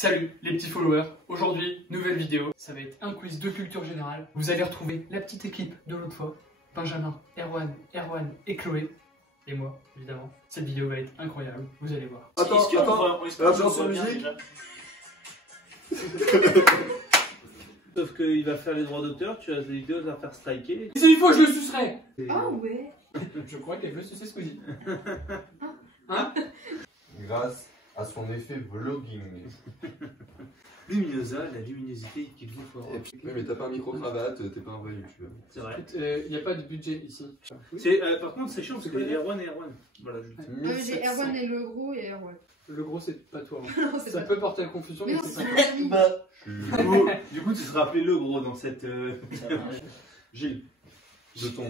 Salut les petits followers, aujourd'hui nouvelle vidéo, ça va être un quiz de culture générale. Vous allez retrouver la petite équipe de l'autre fois, Benjamin, Erwan et Chloé, et moi évidemment. Cette vidéo va être incroyable, vous allez voir. Attends, sur musique. Sauf qu'il va faire les droits d'auteur, tu as des vidéos à faire striker. Et c'est une fois que je le sucerai. Ah ouais. Je crois qu'elle veut sucer Squeezie. Grâce à son effet vlogging. Luminosa, la luminosité qu'il vous faut. Oui, mais t'as pas un micro-cravate, t'es pas un vrai youtubeur. C'est vrai. Il n'y a pas de budget ici. Par contre, c'est chiant parce que Erwan et Erwan. Voilà, je le dis. J'ai Erwan et le gros et Erwan. Le gros c'est pas toi. Hein. Non, c'est Ça pas peut porter à confusion, Mais mais non, c'est c'est pas toi. mon ami. Du coup, tu seras appelé le gros dans cette. Gilles, de ton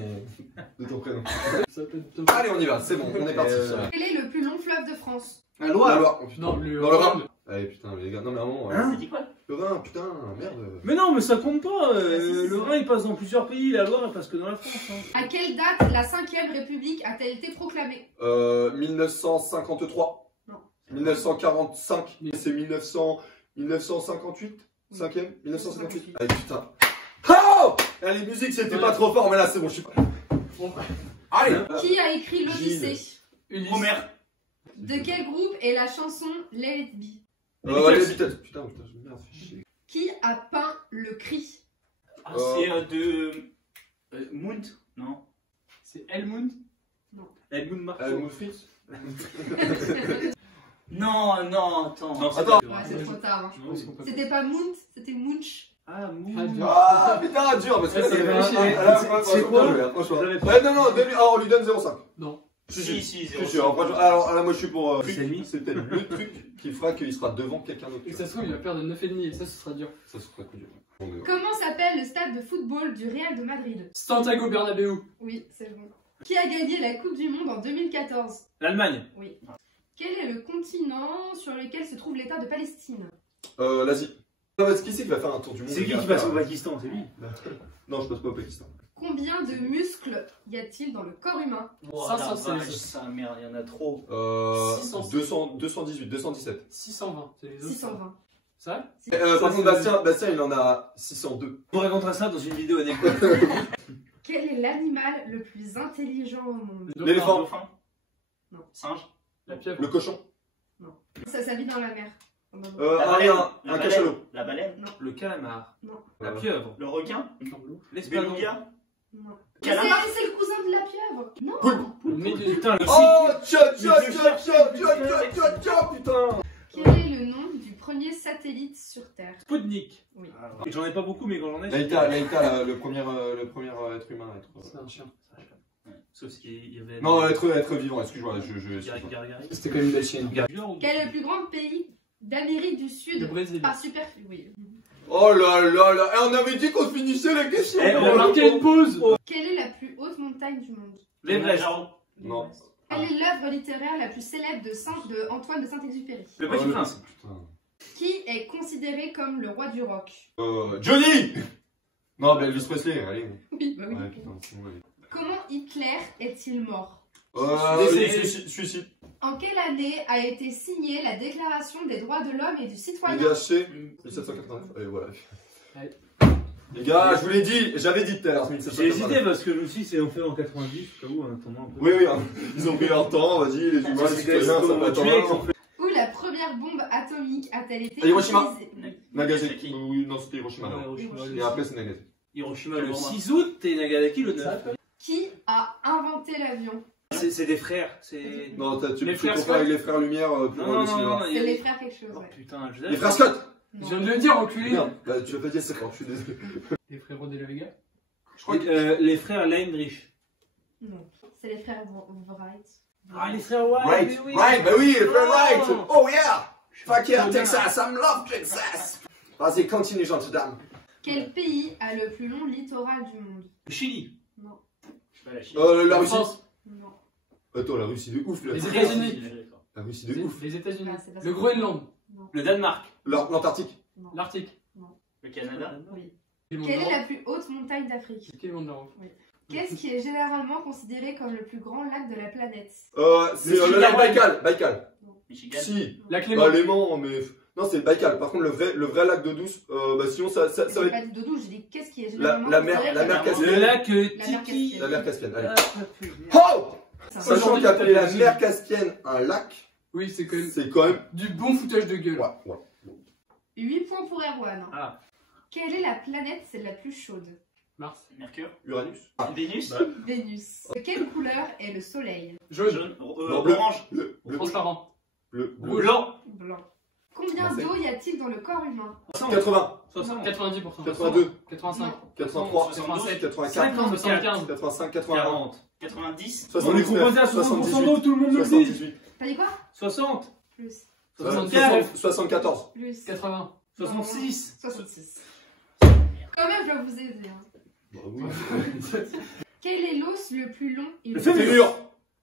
prénom. Ça peut être... Allez, on y va, c'est bon, on est parti. Quel est le plus long fleuve de France? La Loire. Oh, putain. Non, Dans le Rhin. Rhin. Allez, putain, les gars, non mais vraiment. Hein? Dis quoi? Le Rhin, putain, merde. Mais non, mais ça compte pas. si, Le Rhin il passe dans plusieurs pays, la Loire elle passe que dans la France. Hein. À quelle date la 5e République a-t-elle été proclamée? 1953. Non. 1945. C'est 1958. 5ème 1958. Allez, putain. Oh! Allez, musique, c'était pas trop fort, mais là, c'est bon, je suis pas. Bon, Allez! Qui a écrit l'Odyssée? Ulysse. Homer. De quel groupe est la chanson Let It Be? Les Beatles. Putain, je me fais chier. Qui a peint le cri? Ah, c'est de. Mount? Non. C'est Helmut. Edmund Marco. Helmut Fritz. Non, attends. Non, c'est Attends. Ouais, c'est trop tard. Hein. Je pense qu'on peut- C'était pas Munt, c'était Munch. Ah, Ah, Moon. dur. Ah, putain, dur, parce que Ouais, c'est vrai, c'est quoi? Franchement. Vous avez Ouais, non, on lui donne 0,5. Non. Si, Je suis 0. sûr. Alors là, moi, je suis pour. C'est lui. C'est peut-être le truc qui fera qu'il sera devant quelqu'un d'autre. Et ça se trouve, il va perdre 9,5 et ça, ce sera dur. Ça serait cool. On est- Comment s'appelle le stade de football du Real de Madrid? Santiago Bernabéu. Oui, c'est bon. Qui a gagné la Coupe du Monde en 2014? L'Allemagne. Oui. Quel est le continent sur lequel se trouve l'État de Palestine? L'Asie. Qui c'est qui va faire un tour du monde? C'est qui passe au Pakistan, c'est lui. Non, je passe pas au Pakistan. Combien de muscles y a-t-il dans le corps humain? Oh, 516. ça, merde, il y en a trop. 218, 217. 620. C'est les autres. 620. Ça? Par contre, Bastien, il en a 602. On racontera ça dans une vidéo anecdote. Quel est l'animal le plus intelligent au monde? Le L'éléphant. Dauphin? Non. Singe? La pieuvre. Le cochon. Ça vit dans la mer. La Un cachalot. La baleine? Le calamar. Non. La pieuvre. Le requin? L'espadon. Beluga? Non. Calamar? C'est le cousin de la pieuvre. Non. Le méduse. Putain, le Oh, tcha, putain. Quel est le nom du premier satellite sur Terre? Sputnik. Oui. J'en ai pas beaucoup, mais quand j'en ai. Laïta, le premier être humain. C'est un chien. Sauf qu'il y avait. Non, être vivant, excuse-moi. Gary. C'était quand même une belle chienne. Quel est le plus grand pays d'Amérique du Le Sud Brésil. par superficie? Oui. Oh là là là. On avait dit qu'on finissait la question. Eh, On va marquer une pause. Quelle est la plus haute montagne du monde? L'Everest. Non. Quelle est l'œuvre littéraire la plus célèbre de Antoine de Saint-Exupéry? Le Petit Prince. Qui est considéré comme le roi du rock? Johnny. Non, mais Elvis Presley, allez. Oui, bah oui. Ouais, putain, c'est bon, allez. Comment Hitler est-il mort? Suicide. En quelle année a été signée la Déclaration des droits de l'homme et du citoyen? IDHC, 1789. Allez, voilà. Ouais. Les gars, je vous l'ai dit, j'avais dit tout à l'heure, J'ai 1789. hésité parce que je me suis dit, c'est on fait en 90, au cas où, en attendant un peu. Oui, hein. Ils ont pris leur temps, vas-y, les humains, les citoyens, ça va attendre. Où la première bombe atomique a-t-elle été Hiroshima. utilisée? Nagasaki. Oui, non, c'était Hiroshima. non. Et après, c'est Nagasaki. Hiroshima le 6 août et Nagasaki le 9. Qui a inventé l'avion? C'est des frères, c'est. Non, tu Les peux frères confonds avec les frères Lumière pour Non, le cinéma. C'est les frères quelque chose, Oh ouais. putain, je Les frères Scott. Je viens de le dire, enculé. Merde, bah, tu vas pas dire ça quand je suis désolé. Les frérots de la Vega. Je crois que. Les frères Leinrich. Non, c'est les frères Wright. Ah, les frères White. Right, oui. right, bah oui, les frères Wright. Oh. Oh yeah. Fuck yeah, Connard. Texas, I'm love Texas. Vas-y, continue, gentil dame. Quel pays a le plus long littoral du monde? Le Chili. Non, Je sais pas, la Chine. La Russie. France. non. Attends, la Russie de ouf, là. Les États-Unis. La Russie de ouf. Les États-Unis. Ah, c'est pas Le ça. Groenland. Non, Le Danemark. L'Antarctique. non. L'Arctique. Le Canada? Oui. Le monde Quelle est d'Europe. la plus haute montagne d'Afrique? Quel monde d'Europe. Qu'est-ce qui est généralement considéré comme le plus grand lac de la planète? C'est le lac Baïkal. Baïkal. Michigan? Si. La Clément. Bah, Léman, mais. Non, c'est le Baïkal. Par contre, le vrai lac d'eau douce, bah sinon ça J'ai va être pas dit d'eau douce, j'ai dit qu'est-ce qui est la mer Caspienne. Le lac mer Tiki. Caspienne. La mer Caspienne, allez. Ah, putain. Oh! Ça, Sachant Aujourd'hui, qu'appeler la t'as mer Caspienne un lac, Oui, c'est quand même c'est quand même. du bon foutage de gueule. Ouais. 8 points pour Erwan. Ah. Quelle est la planète la plus chaude? Mars. Mercure. Uranus. Vénus. Vénus. De quelle couleur est le soleil? Jaune. Jaune. Non, bleu. Orange. Bleu. Transparent. Bleu. Blanc. Blanc. Combien Marseille. d'eau y a-t-il dans le corps humain? 80, 60. 90%. 82, 85. 83, 87. 84, 75. 85, 81, 40. 90. On est composé à 60% d'eau, tout le monde le dit. 78, T'as dit quoi? 60. Plus. 74, Plus. 80. 66. 66. Quand même, je dois vous aider. Hein. Bah oui. Quel est l'os le plus long et Le plus... Fémur.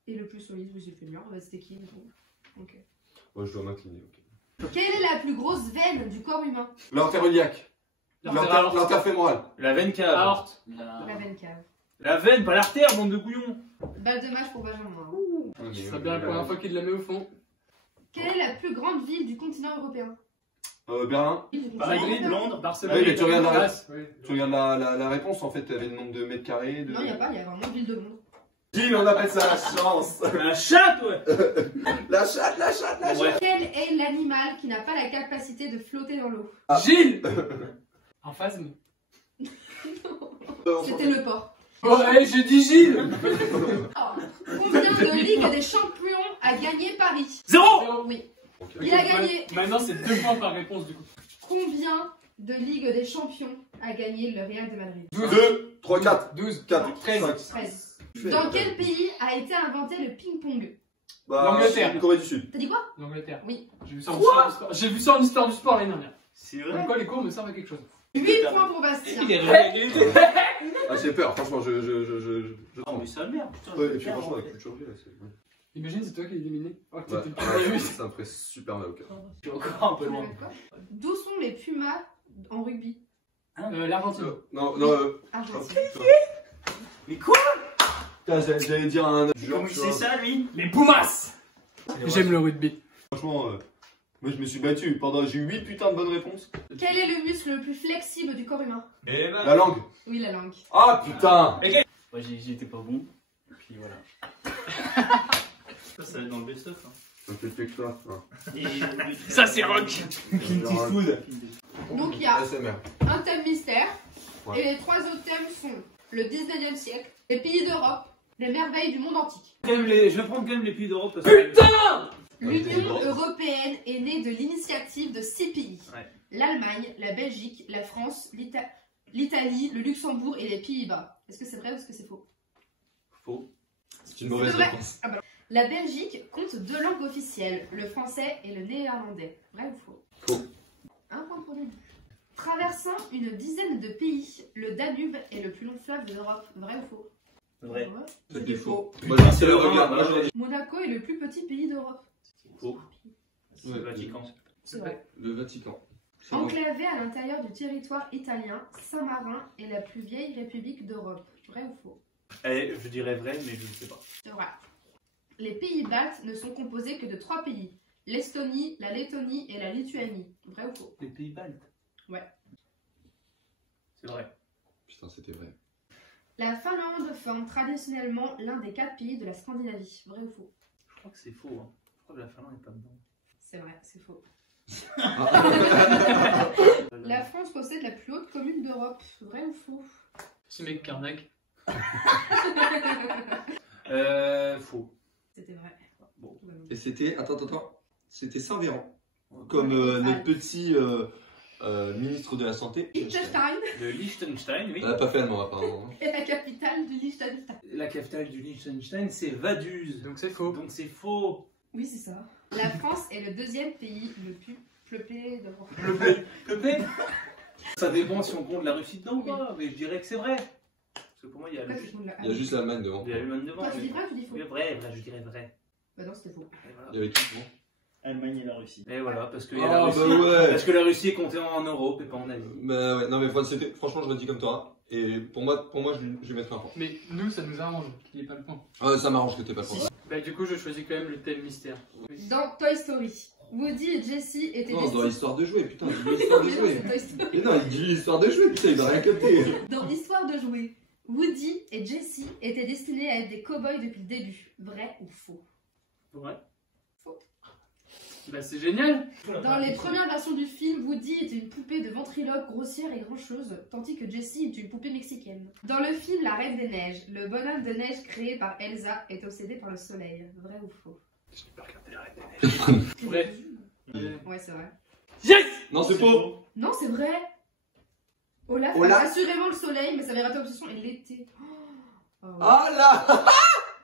Et le plus solide? Oui, c'est le fémur. Bah, c'était qui du coup? Ok. Moi je dois m'incliner. ok. Quelle est la plus grosse veine du corps humain? L'artère iliaque, l'artère fémorale, La veine cave. Aorte. La veine cave. La veine, pas l'artère, bande de couillons. Balle de match pour Benjamin. Ce serait bien la première fois qu'il la met au fond. Quelle est la plus grande ville du continent européen? Berlin. Ville du Madrid, continent européen. Londres. Barcelone. Oui, mais tu regardes la Dallas. Oui. Tu regardes la réponse en fait, tu avais le nombre de mètres carrés. De... Non, il n'y a pas, il y a vraiment ville de Londres. Gilles, on appelle ça la chance. Un chat, ouais. La chatte, la chatte, la chatte. Ouais. Quel est l'animal qui n'a pas la capacité de flotter dans l'eau? Ah. Gilles. Un phasme. C'était le porc. Oh, hey, j'ai dit Gilles. Combien de Ligue des Champions a gagné Paris? 0. Oui. Il a gagné. Maintenant, c'est 2 points par réponse du coup. Combien de Ligue des Champions a gagné le Real de Madrid? 2, 3, 4, 12. 4, 13. 5. 13. Dans quel pays a été inventé le ping-pong? L'Angleterre. Corée du Sud. T'as dit quoi? L'Angleterre. Oui. J'ai vu ça en histoire du sport. J'ai vu ça en histoire du sport l'année dernière. C'est Comme vrai. quoi les cours me servent à quelque chose. 8 points pour Bastien. Il est réveillé. Ah, j'ai peur, franchement, je Oh, tremble. mais ça merde, putain. Ouais, et puis franchement, avec culture G, là, c'est. Imagine, c'est toi qui l'as éliminé. Oh, que Ouais. t'étais le Ah, premier. ça me ferait super mal au cœur. Je suis encore un peu loin. D'où sont les Pumas en rugby? L'Argentine. Non, non, Argentine. Mais quoi? putain, j'allais dire un autre genre, Comment il tu sait vois. ça, lui? Les Pumas. J'aime le rugby. Franchement, moi je me suis battu. J'ai eu 8 putains de bonnes réponses. Quel est le muscle le plus flexible du corps humain? Et La langue. Oui, la langue. Ah putain. Moi, j'y étais pas bon. Puis voilà. Ça va être dans le best-of. Hein. Ça me fait plus que toi. Ça, c'est rock. Clint Eastwood. Donc il y a ASMR. un thème mystère. Ouais. Et les 3 autres thèmes sont le 19e siècle, les pays d'Europe, les merveilles du monde antique. Je vais prendre quand même les pays d'Europe parce que. Putain. L'Union européenne est née de l'initiative de 6 pays. Ouais. L'Allemagne, la Belgique, la France, l'Italie, le Luxembourg et les Pays-Bas. Est-ce que c'est vrai ou est-ce que c'est faux? Faux. C'est une mauvaise C'est vrai. réponse. Ah bah. La Belgique compte 2 langues officielles, le français et le néerlandais. Vrai ou faux? Faux. Un point pour début. Traversant une dizaine de pays, le Danube est le plus long fleuve d'Europe. Vrai ou faux? Vrai. C'était faux. Putain, Moi, c'est le le regard. Rhin, Moi, j'aurais dit. Monaco est le plus petit pays d'Europe. Faux. C'est le Vatican. C'est vrai. Le Vatican. C'est bon. Enclavé à l'intérieur du territoire italien, Saint-Marin est la plus vieille république d'Europe. Vrai ou faux? Allez, je dirais vrai, mais je ne sais pas. C'est vrai. Les pays baltes ne sont composés que de 3 pays. L'Estonie, la Lettonie et la Lituanie. Vrai ou faux? Les pays baltes. Ouais. C'est vrai. Putain, c'était vrai. La Finlande forme traditionnellement l'un des 4 pays de la Scandinavie. Vrai ou faux? Je crois que c'est faux. Hein. Je crois que la Finlande n'est pas dedans. C'est vrai, c'est faux. La France possède la plus haute commune d'Europe. Vrai ou faux? Ce mec Carnac. Faux. C'était vrai. Bon. Et c'était. Attends. C'était Saint-Véran. Comme notre petit ministre de la Santé. Liechtenstein Le Liechtenstein, oui. Elle n'a pas fait allemand, apparemment. est la capitale du Liechtenstein. La capitale du Liechtenstein, c'est Vaduz. Donc c'est faux. Donc c'est faux. Oui, c'est ça. La France est le 2e pays le plus peuplé d'Europe. Peut-être. Ça dépend si on compte la Russie dedans ou pas, mais je dirais que c'est vrai. Parce que pour moi, il y a Pourquoi le. tu comptes la- Il y a juste l'Allemagne devant. Il y a l'Allemagne devant. Toi, tu dis vrai ou tu dis faux? Oui, vrai, je dirais vrai. Bah non, c'était faux. Et voilà. Il y avait qui bon. Allemagne et la Russie. Et voilà, parce que, Ah, la bah Russie, ouais. parce que la Russie est comptée en Europe et pas en Asie. Bah ouais, non mais franchement, je dis comme toi. Et pour moi je vais mettre un point. Mais nous, ça nous arrange qu'il n'y ait pas le point. Ah, ça m'arrange que t'aies pas le point. Bah, du coup, je choisis quand même le thème mystère. Dans Toy Story, Woody et Jessie étaient Non, dans destinés... l'histoire de jouer, putain, dis l'histoire de Mais non, jouer. c'est Toy Story. Mais non, il dit l'histoire de jouer, putain, il a rien capté. Dans l'histoire de jouer, Woody et Jessie étaient destinés à être des cow-boys depuis le début. Vrai ou faux? Ouais. Faux. Bah c'est génial. Dans les premières versions du film, Woody était une poupée de ventriloque grossière et grancheuse, tandis que Jessie est une poupée mexicaine. Dans le film La Reine des Neiges, le bonhomme de neige créé par Elsa est obsédé par le soleil. Vrai ou faux? Je n'ai pas regardé la Reine des Neiges. Vrai. Ouais, c'est vrai. Yes. Non, c'est faux. Non, c'est vrai. Olaf Olaf. a assurément le soleil, mais sa véritable obsession est l'été. Oh, ouais. Ah là.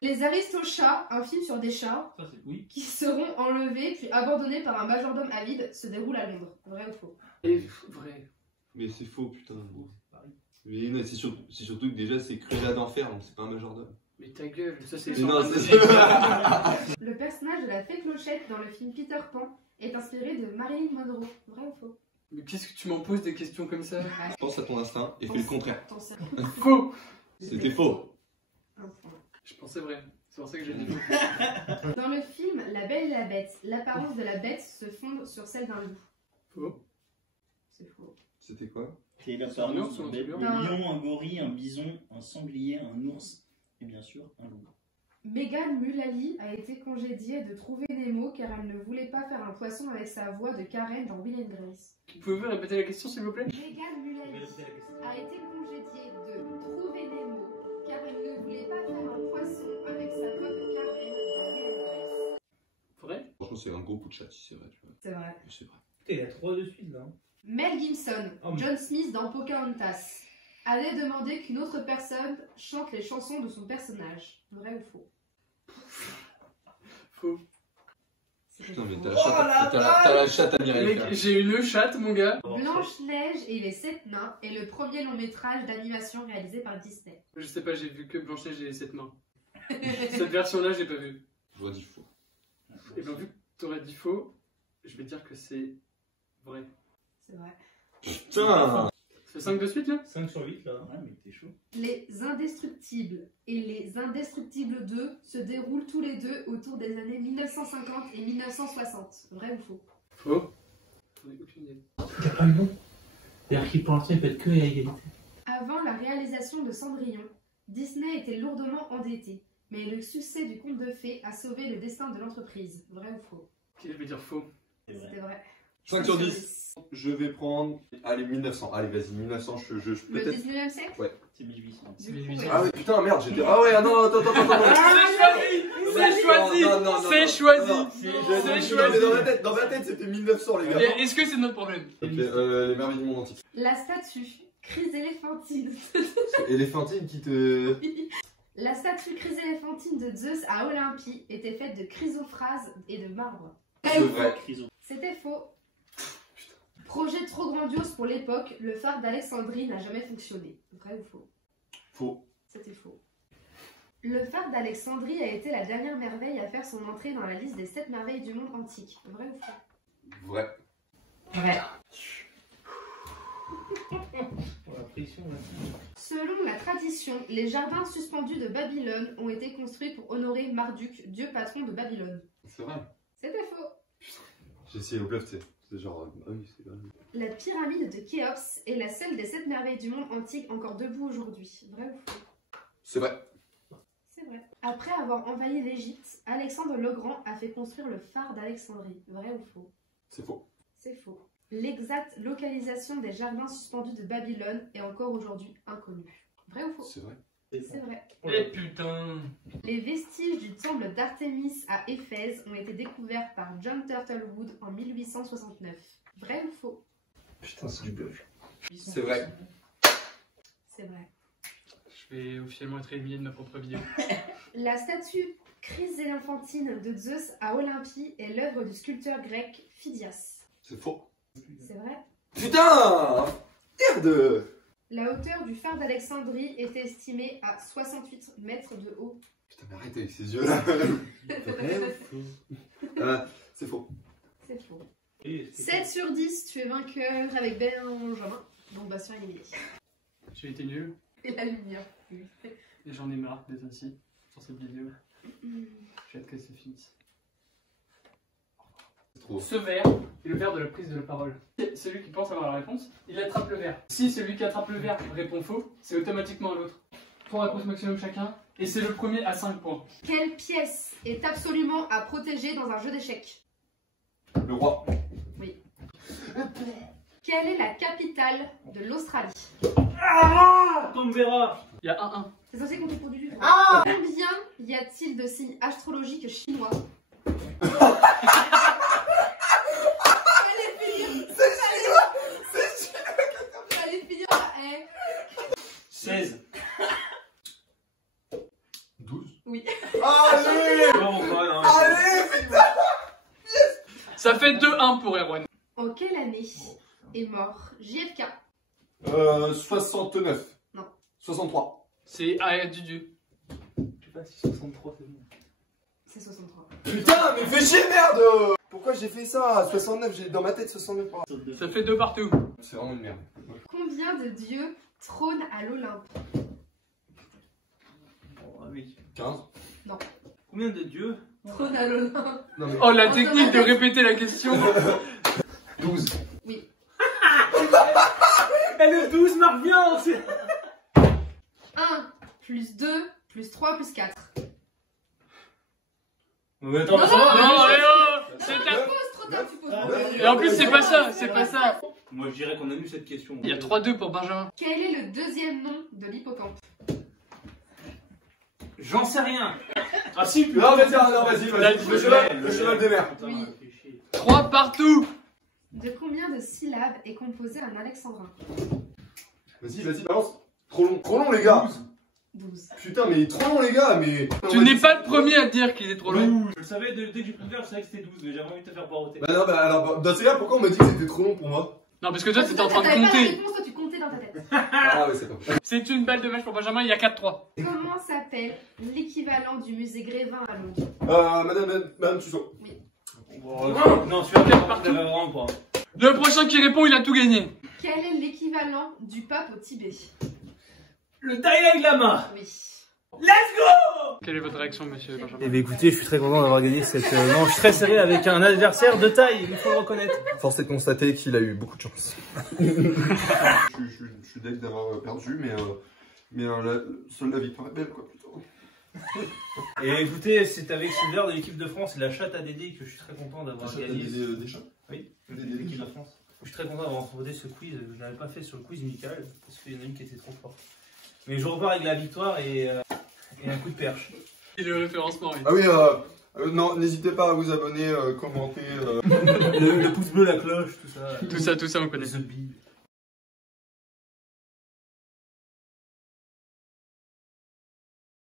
Les Aristochats, un film sur des chats Ça, c'est oui. qui seront enlevés puis abandonnés par un majordome avide, se déroule à Londres. Vrai ou faux? Et vrai. Mais c'est faux, putain. Oh, c'est pareil. Mais non, c'est surtout que déjà, c'est Cruella d'enfer, donc c'est pas un majordome. Mais ta gueule, ça c'est. Mais non, c'est Le personnage de la fée Clochette dans le film Peter Pan est inspiré de Marilyn Monroe. Vrai ou faux? Mais qu'est-ce que tu m'en poses des questions comme ça? Pense à ton instinct et fais le contraire. T'en sais Faux. C'était faux. un point. Je pensais vrai. C'est pour ça que j'ai dit faux. Dans le film La Belle et la Bête, l'apparence de la bête se fonde sur celle d'un loup. Faux. C'est faux. C'était quoi? C'est la C'est un parole ours ou un d'un truc lion, un gorille, un bison, un sanglier, un ours et bien sûr un loup. Megan Mullally a été congédiée de Trouver Nemo car elle ne voulait pas faire un poisson avec sa voix de Karen dans Will and Grace. Pouvez-vous répéter la question s'il vous plaît? Megan Mullally a été congédiée de Trouver Nemo car elle ne voulait pas faire un poisson avec sa voix de Karen dans Will and Grace. Vrai? Franchement, c'est un gros coup de chat si c'est vrai, tu vois. C'est vrai. C'est vrai. Putain, il y a 3 de suite là. Mel Gibson, Oh, mais- John Smith dans Pocahontas, avait demandé qu'une autre personne chante les chansons de son personnage. Vrai ou faux? Faux. C'était Putain, mais faux. t'as la chatte à Mireille. Mec, j'ai une chatte mon gars. Blanche-Neige et les 7 nains est le premier long métrage d'animation réalisé par Disney. Je sais pas, j'ai vu que Blanche-Neige et les 7 mains. Cette version-là, j'ai pas vu. J'aurais dit faux. Et bien vu que t'aurais dit faux, je vais dire que c'est vrai. C'est vrai. Putain. Ça fait 5 de suite là? 5 sur 8 là. Ouais, mais t'es chaud. Les Indestructibles et les Indestructibles 2 se déroulent tous les deux autour des années 1950 et 1960. Vrai ou faux? Faux. J'en ai aucune idée. T'as pas le bon. C'est-à-dire qu'il pour l'instant il peut être que à égalité. Avant la réalisation de Cendrillon, Disney était lourdement endetté, mais le succès du conte de fées a sauvé le destin de l'entreprise. Vrai ou faux? Ok, je vais dire faux. C'est vrai. C'était vrai. 5 sur 10. Je vais prendre. Allez, 1900. Allez, vas-y, 1900. Je Le peut-être. 19e siècle? C'est 1800. C'est Du coup, 1800. ouais. Ah ouais, putain, merde, j'étais. Ah ouais, ah non, attends. C'est choisi! Non, non, non, C'est non. choisi! Non, C'est j'ai- choisi! mais dans ma tête, c'était 1900, les gars. Et est-ce que c'est notre problème? Ok, les merveilles du monde antique. La statue Chryséléphantine. C'est Éléphantine qui te. La statue Chryséléphantine de Zeus à Olympie était faite de chrysoprases et de marbre. C'est vrai. Criso. C'était faux. Projet trop grandiose pour l'époque, le phare d'Alexandrie n'a jamais fonctionné. Vrai ou faux? Faux. C'était faux. Le phare d'Alexandrie a été la dernière merveille à faire son entrée dans la liste des 7 merveilles du monde antique. Vrai ou faux? Vrai. Vrai. Pour la pression là. Selon la tradition, les jardins suspendus de Babylone ont été construits pour honorer Marduk, dieu patron de Babylone. C'est vrai. C'était faux. J'ai essayé au bluff, tu sais. C'est genre. Ah oui, c'est vrai. La pyramide de Khéops est la seule des 7 merveilles du monde antique encore debout aujourd'hui. Vrai ou faux? C'est vrai. C'est vrai. Après avoir envahi l'Égypte, Alexandre le Grand a fait construire le phare d'Alexandrie. Vrai ou faux? C'est faux. C'est faux. L'exacte localisation des jardins suspendus de Babylone est encore aujourd'hui inconnue. Vrai ou faux? C'est vrai. C'est vrai. Eh putain! Les vestiges du temple d'Artémis à Éphèse ont été découverts par John Turtlewood en 1869. Vrai ou faux? Putain, c'est du bluff. C'est vrai. C'est vrai. Je vais officiellement être éliminé de ma propre vidéo. La statue Chryséléphantine de Zeus à Olympie est l'œuvre du sculpteur grec Phidias. C'est faux. C'est vrai. Putain. Merde. La hauteur du phare d'Alexandrie était estimée à 68 mètres de haut. Putain, mais arrête avec ces yeux là. C'est faux. C'est faux. Et 7 sur 10, tu es vainqueur avec Benjamin. Donc Bastien est éliminé. J'ai été nul Et la lumière. et j'en ai marre d'être assis sur cette vidéo. J'ai hâte que ça finisse. Ce verre est le verre de la prise de la parole. Celui qui pense avoir la réponse, il attrape le verre. Si celui qui attrape le verre répond faux, c'est automatiquement à l'autre. 3 réponses maximum chacun, et c'est le premier à 5 points. Quelle pièce est absolument à protéger dans un jeu d'échecs? Le roi. Oui. Quelle est la capitale de l'Australie? Canberra. Il y a 1-1. C'est censé compter pour du livre. Ah! Combien y a-t-il de signes astrologiques chinois? Allez finir la haie. 16. 12. Oui. Allez! Allez, putain! Ça fait 2-1 pour Erwan. En quelle année est mort JFK? 69. Non. 63. C'est Dudu. Je sais pas si 63 c'est bon. C'est 63. Putain, mais fais chier, merde! Pourquoi j'ai fait ça? 69, j'ai dans ma tête 69. Ça fait 2 partout. C'est vraiment une merde. Combien de dieux trônent à l'Olympe? Oh, oui. 15. Combien de dieux? Trône à l'Olympe. Non, mais... Oh, la technique de répéter la question. 12. Oui. Et le 12 marche bien. 1 plus 2 plus 3 plus 4. Mais attends, Non, ça va, Non, mais- allez, oh, c'est Tu un- poses trop tard, tu poses. Et en plus, c'est pas ça, c'est pas ça. Moi je dirais qu'on annule cette question. Il y a 3-2 pour Benjamin. Quel est le deuxième nom de l'hippocampe? J'en sais rien. Ah si, plus. Non, vas-y, le cheval des mers. Putain, Oui. fais chier. 3 partout. De combien de syllabes est composé un alexandrin? Vas-y, balance. Trop long, les gars. 12. Putain, mais trop long, les gars, mais. Tu n'es pas le premier à dire qu'il est trop long. Je le savais dès que j'ai pris le verre, je savais que c'était 12, mais j'avais envie de te faire baroter. Bah non, alors, dans ces cas, pourquoi on m'a dit que c'était trop long pour moi? Non, parce que toi, t'étais en train de T'avais pas la compter. réponse, toi tu comptais dans ta tête. Ah ouais, c'est pas. C'est une balle de match pour Benjamin, il y a 4-3. Comment s'appelle l'équivalent du musée Grévin à Londres? Madame Tussaud. Non, celui-là, je l'avais vraiment pas. Le prochain qui répond, il a tout gagné. Quel est l'équivalent du pape au Tibet? Le Dalai Lama. Oui. Let's go! Quelle est votre réaction, monsieur Benjamin? Eh bien écoutez, je suis très content d'avoir gagné cette manche très serrée avec un adversaire de taille, il faut le reconnaître. Force est de constater qu'il a eu beaucoup de chance. je suis deg d'avoir perdu, mais seule la victoire est belle, quoi, plutôt. Et écoutez, c'est avec Silver de l'équipe de France et la chatte à Dédé que je suis très content d'avoir gagné. Des chats. Oui, de l'équipe de France. Je suis très content d'avoir remporté ce quiz. Je n'avais pas fait sur le quiz amical parce qu'il y en a une qui était trop forte. Mais je repars avec la victoire et un coup de perche. Et le référencement, oui. Ah oui, non, n'hésitez pas à vous abonner, commenter. Le pouce bleu, la cloche, tout ça. Tout ça, on connaît. The Bee.